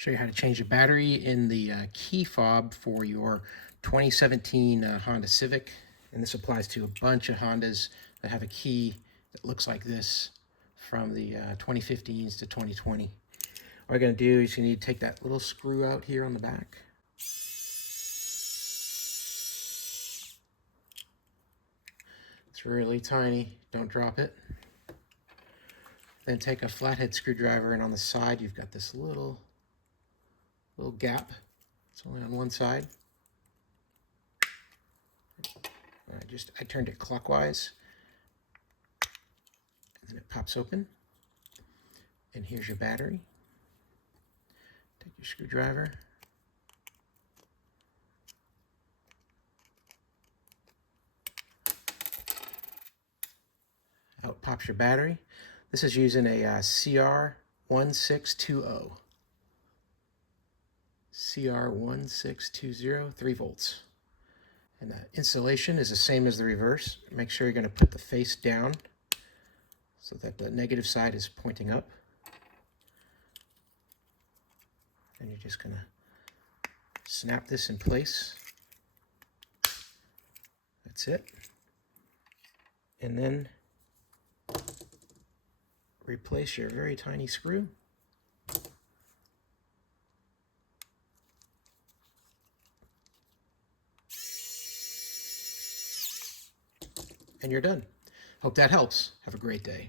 Show you how to change the battery in the key fob for your 2017 Honda Civic. And this applies to a bunch of Hondas that have a key that looks like this from the 2015s to 2020. What we're going to do is you need to take that little screw out here on the back. It's really tiny, don't drop it. Then take a flathead screwdriver, and on the side you've got this little gap. It's only on one side. I turned it clockwise, and then it pops open. And here's your battery. Take your screwdriver. Out pops your battery. This is using a CR1620. CR1620, 3 volts. And the installation is the same as the reverse. Make sure you're going to put the face down so that the negative side is pointing up. And you're just going to snap this in place. That's it. And then replace your very tiny screw. And you're done. Hope that helps. Have a great day.